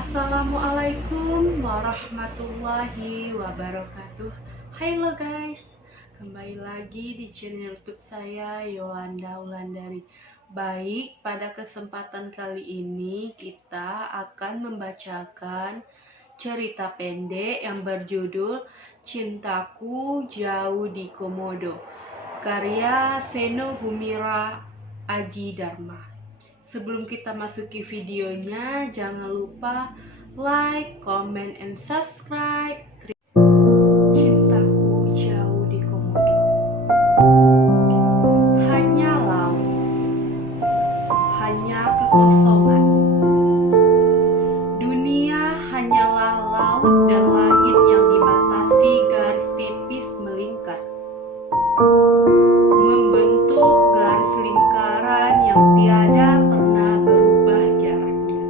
Assalamualaikum warahmatullahi wabarakatuh. Halo guys, kembali lagi di channel YouTube saya Yolanda Wulandari. Baik, pada kesempatan kali ini kita akan membacakan cerita pendek yang berjudul Cintaku Jauh di Komodo, karya Seno Humira Aji Dharma. Sebelum kita masuki videonya, jangan lupa like, comment, and subscribe. Cintaku jauh di Komodo. Hanya laut, hanya kekosongan. Dunia hanyalah laut dan langit yang dibatasi garis tipis melingkar, membentuk garis lingkaran yang tiada pernah berubah jaraknya.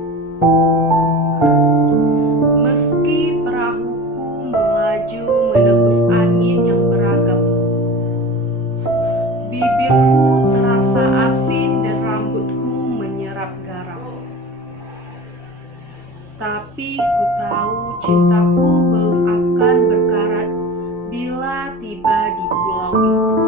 Meski perahuku melaju menembus angin yang beragam, bibirku terasa asin dan rambutku menyerap garam. Tapi ku tahu cintaku belum akan berkarat bila tiba di pulau itu.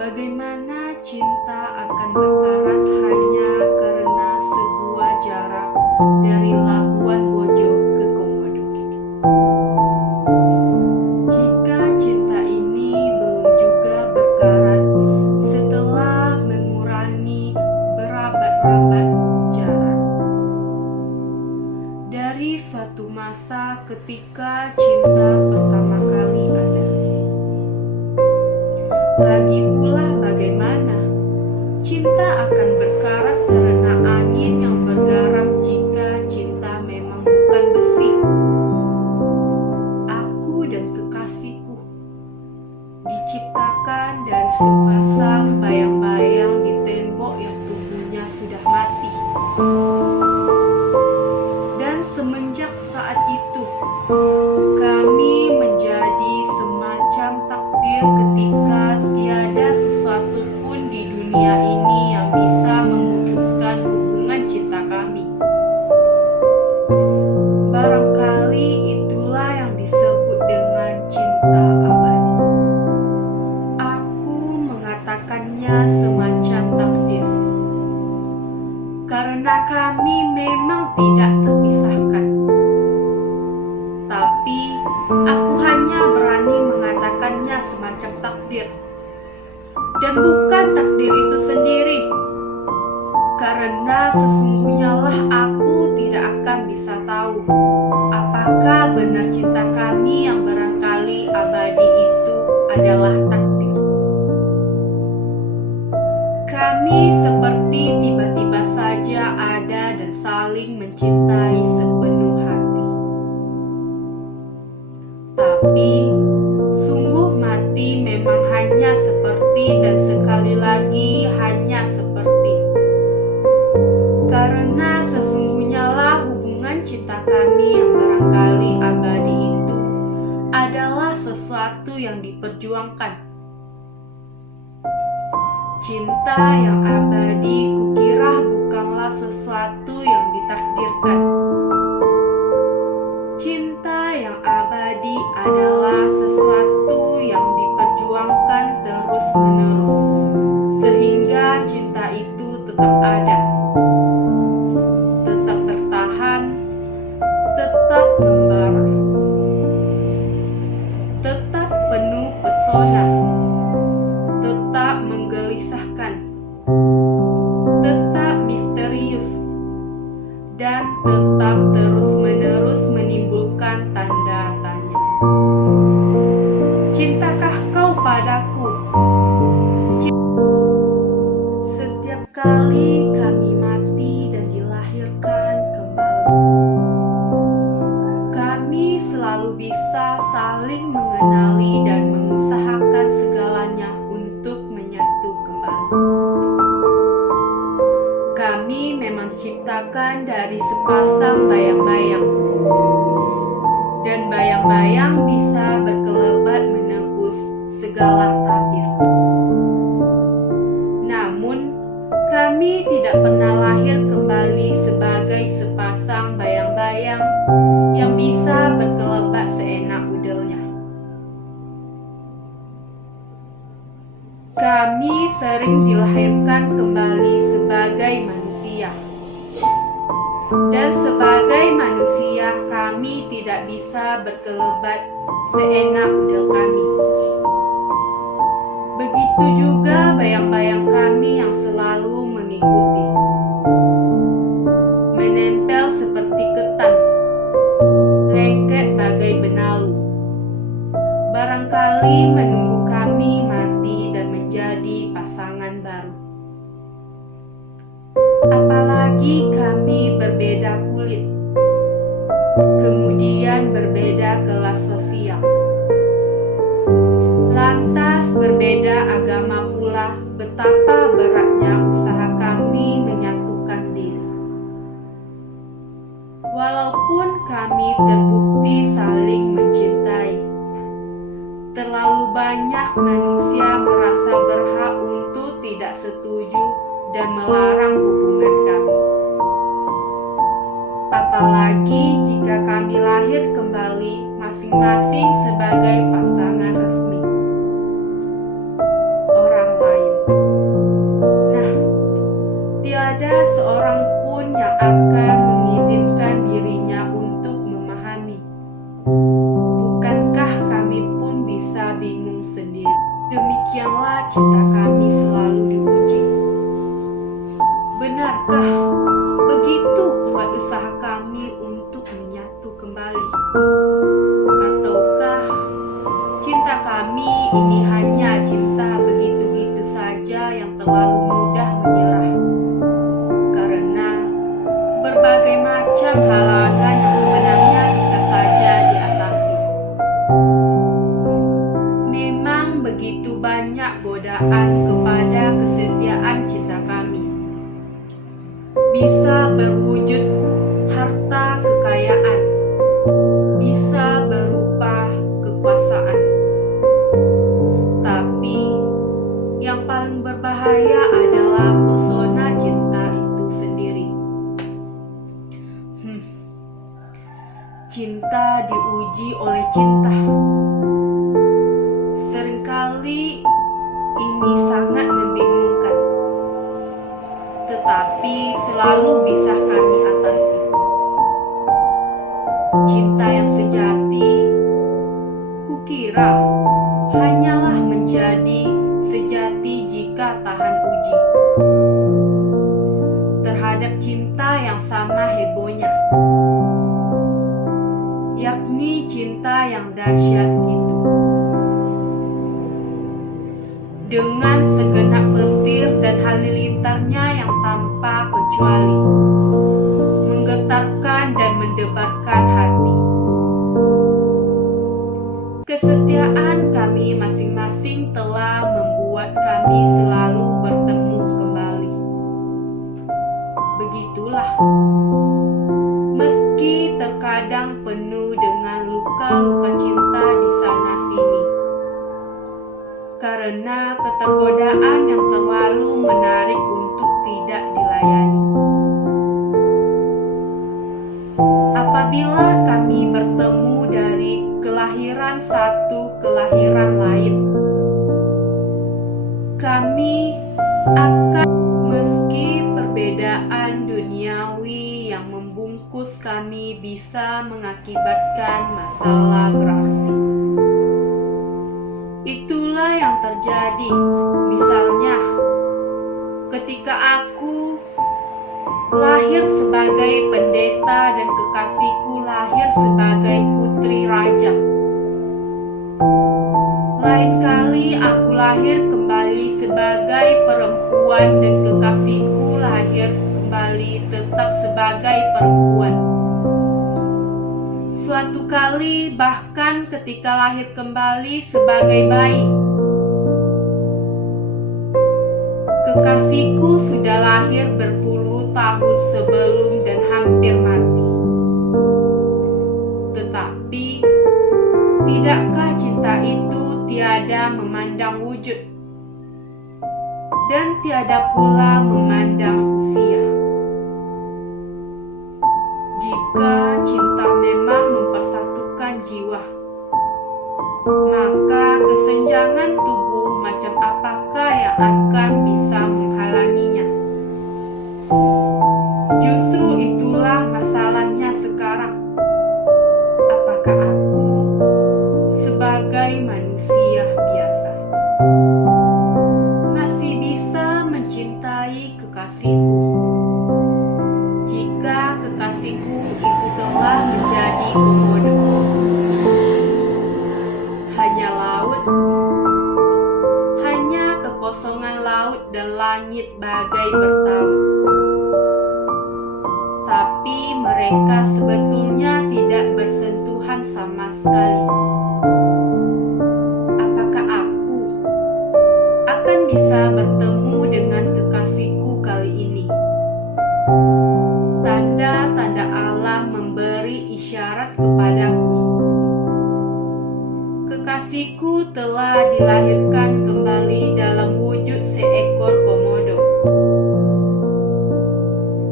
Bagaimana cinta akan berkarat hanya karena sebuah jarak dari Labuan Bajo ke Komodo? Jika cinta ini belum juga berkarat setelah mengurangi berabad-abad jarak. Dari suatu masa ketika cinta pertama kali ada. Lagi pula bagaimana cinta akan berkarat karena angin yang bergaram jika cinta memang bukan besi. Aku dan kekasihku diciptakan dari sepasang bayang-bayang di tembok yang tubuhnya sudah mati. Dan semenjak saat itu kami menjadi semacam takdir ketika tiada sesuatu pun di dunia ini yang bisa memutuskan hubungan cinta kami. Barangkali itulah yang disebut dengan cinta abadi. Aku mengatakannya semacam takdir, karena kami memang tidak terpisahkan. Tapi aku hanya berani mengatakannya semacam takdir. Dan bukan takdir itu sendiri, karena sesungguhnya lah aku tidak akan bisa tahu apakah benar cinta kami yang barangkali abadi itu adalah takdir. Kami seperti tiba-tiba saja ada dan saling mencintai sepenuh hati. Tapi sungguh mati memang hanya seperti dan sekali lagi hanya seperti. Karena sesungguhnya lah hubungan cinta kami yang barangkali abadi itu adalah sesuatu yang diperjuangkan. Cinta yang abadi kukira bukanlah sesuatu yang ditakdirkan. Cinta yang abadi adalah sesuatu yang diperjuangkan terus-menerus, sehingga cinta itu tetap ada, tetap bertahan, tetap membara, tetap penuh pesona, tetap menggelisahkan, tetap misterius, dan tetap terus-menerus menimbulkan tanda tanya. Cintakah kau padaku? Setiap kali kami mati dan dilahirkan kembali, kami selalu bisa saling mengenali dan mengusahakan segalanya untuk menyatu kembali. Kami memang diciptakan dari sepasang bayang-bayang, dan bayang-bayang bisa berkelebat menebus segala tabir. Namun, kami tidak pernah lahir kembali sebagai Dan sebagai manusia, kami tidak bisa berkelebat seenak udel kami. Begitu juga bayang-bayang kami yang selalu mengikuti, menempel seperti ketan, lengket bagai benalu. Barangkali menunggu kami mati dan menjadi pasangan baru. Apalagi kami berbeda kulit, kemudian berbeda kelas sosial, lantas berbeda agama pula. Betapa beratnya usaha kami menyatukan diri. Walaupun kami terbukti saling mencintai, terlalu banyak manusia merasa berhak untuk tidak setuju dan melarang hubungan kami. Apalagi jika kami lahir kembali masing-masing sebagai pasangan resmi orang lain. Nah, tiada seorang pun yang akan mengizinkan dirinya untuk memahami. Bukankah kami pun bisa bingung sendiri? Demikianlah cinta kami selalu diuji. Benarkah begitu kuat usaha kami untuk menyatu kembali? Ataukah cinta kami ini hanya cinta begitu-begitu saja yang terlalu mudah menyerah karena berbagai macam halangan yang sebenarnya bisa saja diatasi? Memang begitu banyak godaan kepada kesetiaan cinta kami. Bisa berwujud harta kekayaan, bisa berupa kekuasaan. Tapi yang paling berbahaya adalah pesona cinta itu sendiri. Cinta diuji oleh cinta. Seringkali ini sangat membingungkan, tetapi selalu bisa kami atasi. Cinta yang sejati, kukira hanyalah menjadi sejati jika tahan uji. Terhadap cinta yang sama hebohnya, yakni cinta yang dahsyat itu. Dengan segenap petir dan halilintarnya yang tanpa kecuali, menggetarkan dan mendebarkan hati. Kesetiaan kami masing-masing telah membuat kami selalu bertemu kembali. Begitulah, meski terkadang penuh dengan luka-luka cinta di sana-sini, karena ketergodaan yang terlalu menarik untuk tidak dilayani. Apabila kami bertemu dari kelahiran satu kelahiran lain, kami akan, meski perbedaan duniawi yang membungkus kami bisa mengakibatkan masalah berarti. Itulah yang terjadi. Misalnya, ketika aku lahir sebagai pendeta dan kekasihku lahir sebagai putri raja. Lain kali aku lahir kembali sebagai perempuan dan kekasihku lahir kembali tetap sebagai perempuan. Suatu kali bahkan ketika lahir kembali sebagai bayi, kekasihku sudah lahir berpuluh tahun sebelum dan hampir mati. Tetapi, tidakkah cinta itu tiada memandang wujud dan tiada pula memandang usia? Jika cinta memang mempersatukan jiwa, maka kesenjangan tubuh macam apakah yang akan bisa menghalanginya? Justru itulah mereka sebetulnya tidak bersentuhan sama sekali. Apakah aku akan bisa bertemu dengan kekasihku kali ini? Tanda-tanda alam memberi isyarat kepadaku. Kekasihku telah dilahirkan kembali dalam wujud seekor komodo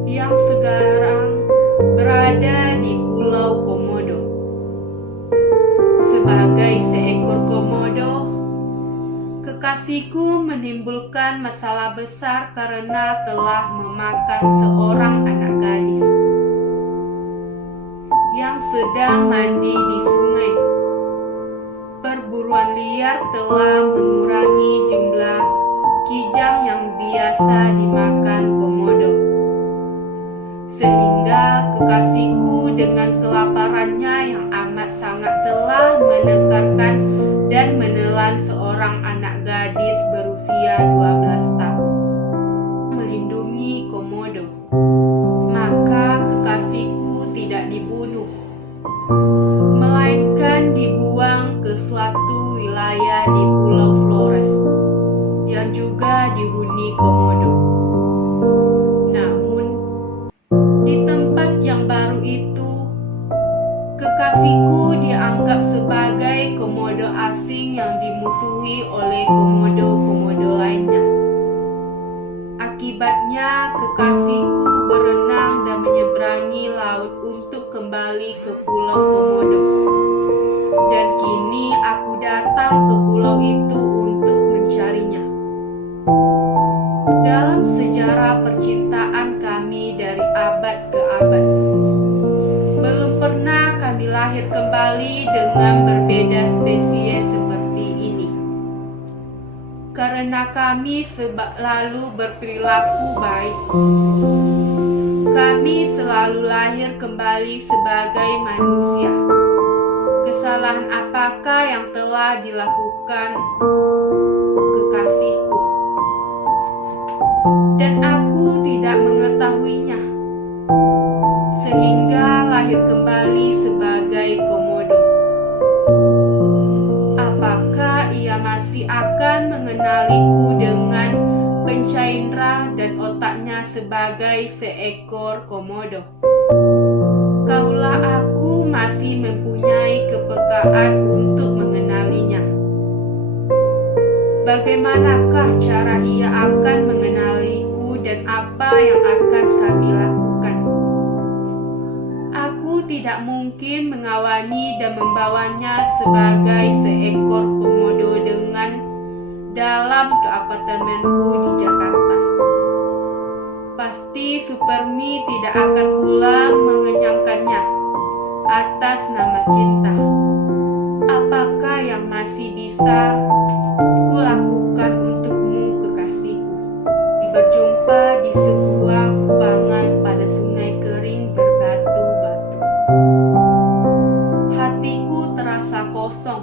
yang sekarang berada di Pulau Komodo. Sebagai seekor komodo, kekasihku menimbulkan masalah besar karena telah memakan seorang anak gadis yang sedang mandi di sungai. Perburuan liar telah mengurangi jumlah kijang yang biasa dimakan komodo, sehingga kekasihku dengan kelaparannya yang amat sangat telah menekarkan dan menelan seorang anak gadis berusia 12 tahun melindungi komodo. Maka kekasihku tidak dibunuh, melainkan dibuang ke suatu wilayah di Pulau Flores yang juga dihuni komodo. Namun, di tempat yang baru itu, kekasihku dianggap sebagai komodo asing yang dimusuhi oleh komodo-komodo lainnya. Akibatnya, kekasihku berenang dan menyeberangi laut untuk kembali ke Pulau Komodo. Dan kini aku datang ke pulau itu untuk mencarinya. Dalam sejarah percintaan kami dari abad ke abad, belum pernah kami lahir kembali dengan berbeda spesies seperti ini. Karena kami selalu berperilaku baik, kami selalu lahir kembali sebagai manusia. Kesalahan apakah yang telah dilakukan kekasihku? Dan aku tidak mengetahuinya, sehingga lahir kembali sebagai komodo. Apakah ia masih akan mengenaliku dengan panca indera dan otaknya sebagai seekor komodo? Kaulah aku masih mempunyai kepekaan untuk mengenalinya. Bagaimanakah cara ia akan mengenaliku dan apa yang akan kami lakukan? Aku tidak mungkin mengawani dan membawanya sebagai seekor komodo dengan dalam ke apartemenku di Jakarta. Pasti Supermi tidak akan pula mengenyangkannya atas nama cinta. Apakah yang masih bisa kulakukan untukmu, kekasihku? Berjumpa di sebuah kubangan pada sungai kering berbatu-batu. Hatiku terasa kosong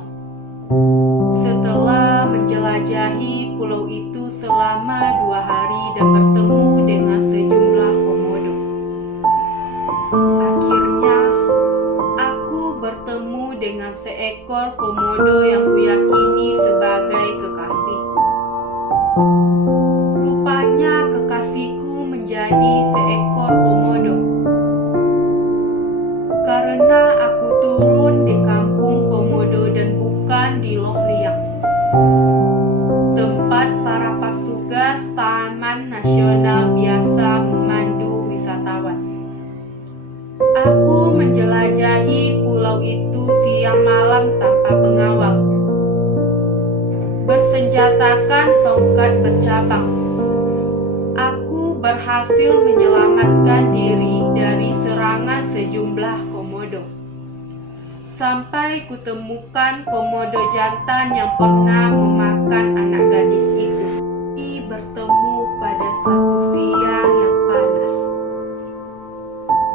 setelah menjelajahi pulau itu selama 2 hari dan bertemu dengan sejumlah komodo. Akhirnya, aku bertemu dengan seekor komodo yang kuyakini sebagai kekasihku. Rupanya kekasihku menjadi seekor komodo. Karena aku turun di kampung komodo dan bukan di Loh Liang, tempat para petugas Taman Nasional biasa memandu wisatawan. Aku menjelajahi pulau itu siang malam tanpa pengawal, bersenjatakan tongkat bercabang. Aku berhasil menyelamatkan diri dari serangan sejumlah komodo, sampai kutemukan komodo jantan yang pernah memakan anak gadis itu. Bertemu pada suatu siang yang panas,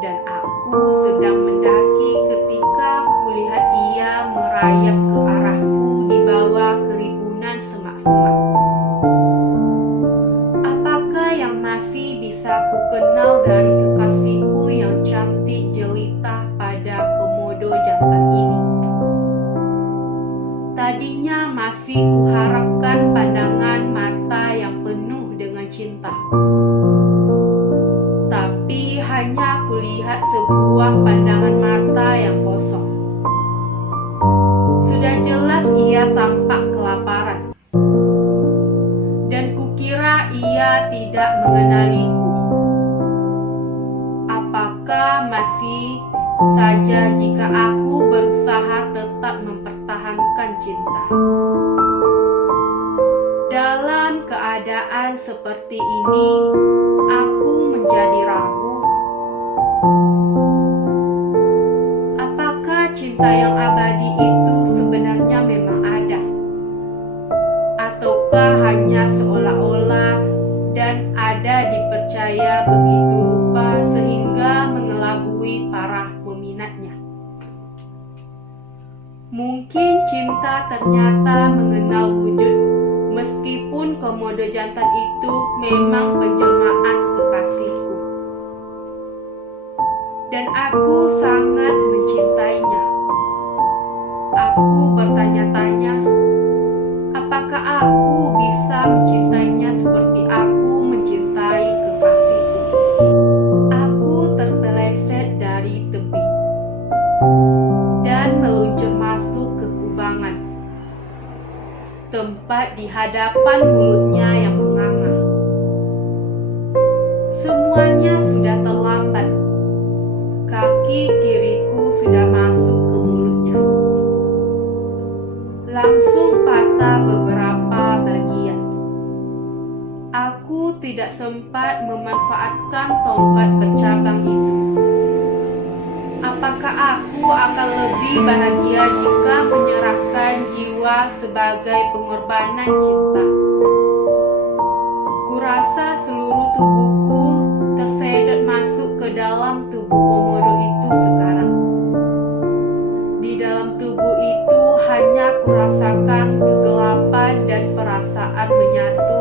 dan aku sedang mendaki ketika kulihat ia merayap ke arahku di bawah keribunan semak-semak. Apakah yang masih bisa ku kenal dari kekasihku yang cantik jelek melihat sebuah pandangan mata yang kosong. Sudah jelas ia tampak kelaparan. Dan kukira ia tidak mengenaliku. Apakah masih saja jika aku berusaha tetap mempertahankan cinta? Dalam keadaan seperti ini, aku menjadi ragu. Apakah cinta yang abadi itu sebenarnya memang ada? Ataukah hanya seolah-olah dan ada dipercaya begitu rupa sehingga mengelabui para peminatnya? Mungkin cinta ternyata mengenal wujud, meskipun komodo jantan itu memang penjelmaan kekasihku. Dan aku sangat mencintainya. Aku bertanya-tanya, apakah aku bisa mencintainya seperti aku mencintai kekasihku? Aku terpeleset dari tebing dan meluncur masuk ke kubangan, tempat di hadapan mulutnya yang menganga. Semuanya sudah terlambat. Kaki kiriku sudah masuk ke mulutnya. Langsung patah beberapa bagian. Aku tidak sempat memanfaatkan tongkat bercabang itu. Apakah aku akan lebih bahagia jika menyerahkan jiwa sebagai pengorbanan cinta? Kurasa seluruh tubuhku tersedot masuk ke dalam tubuh komodo itu sekarang. Di dalam tubuh itu hanya kurasakan kegelapan dan perasaan menyatu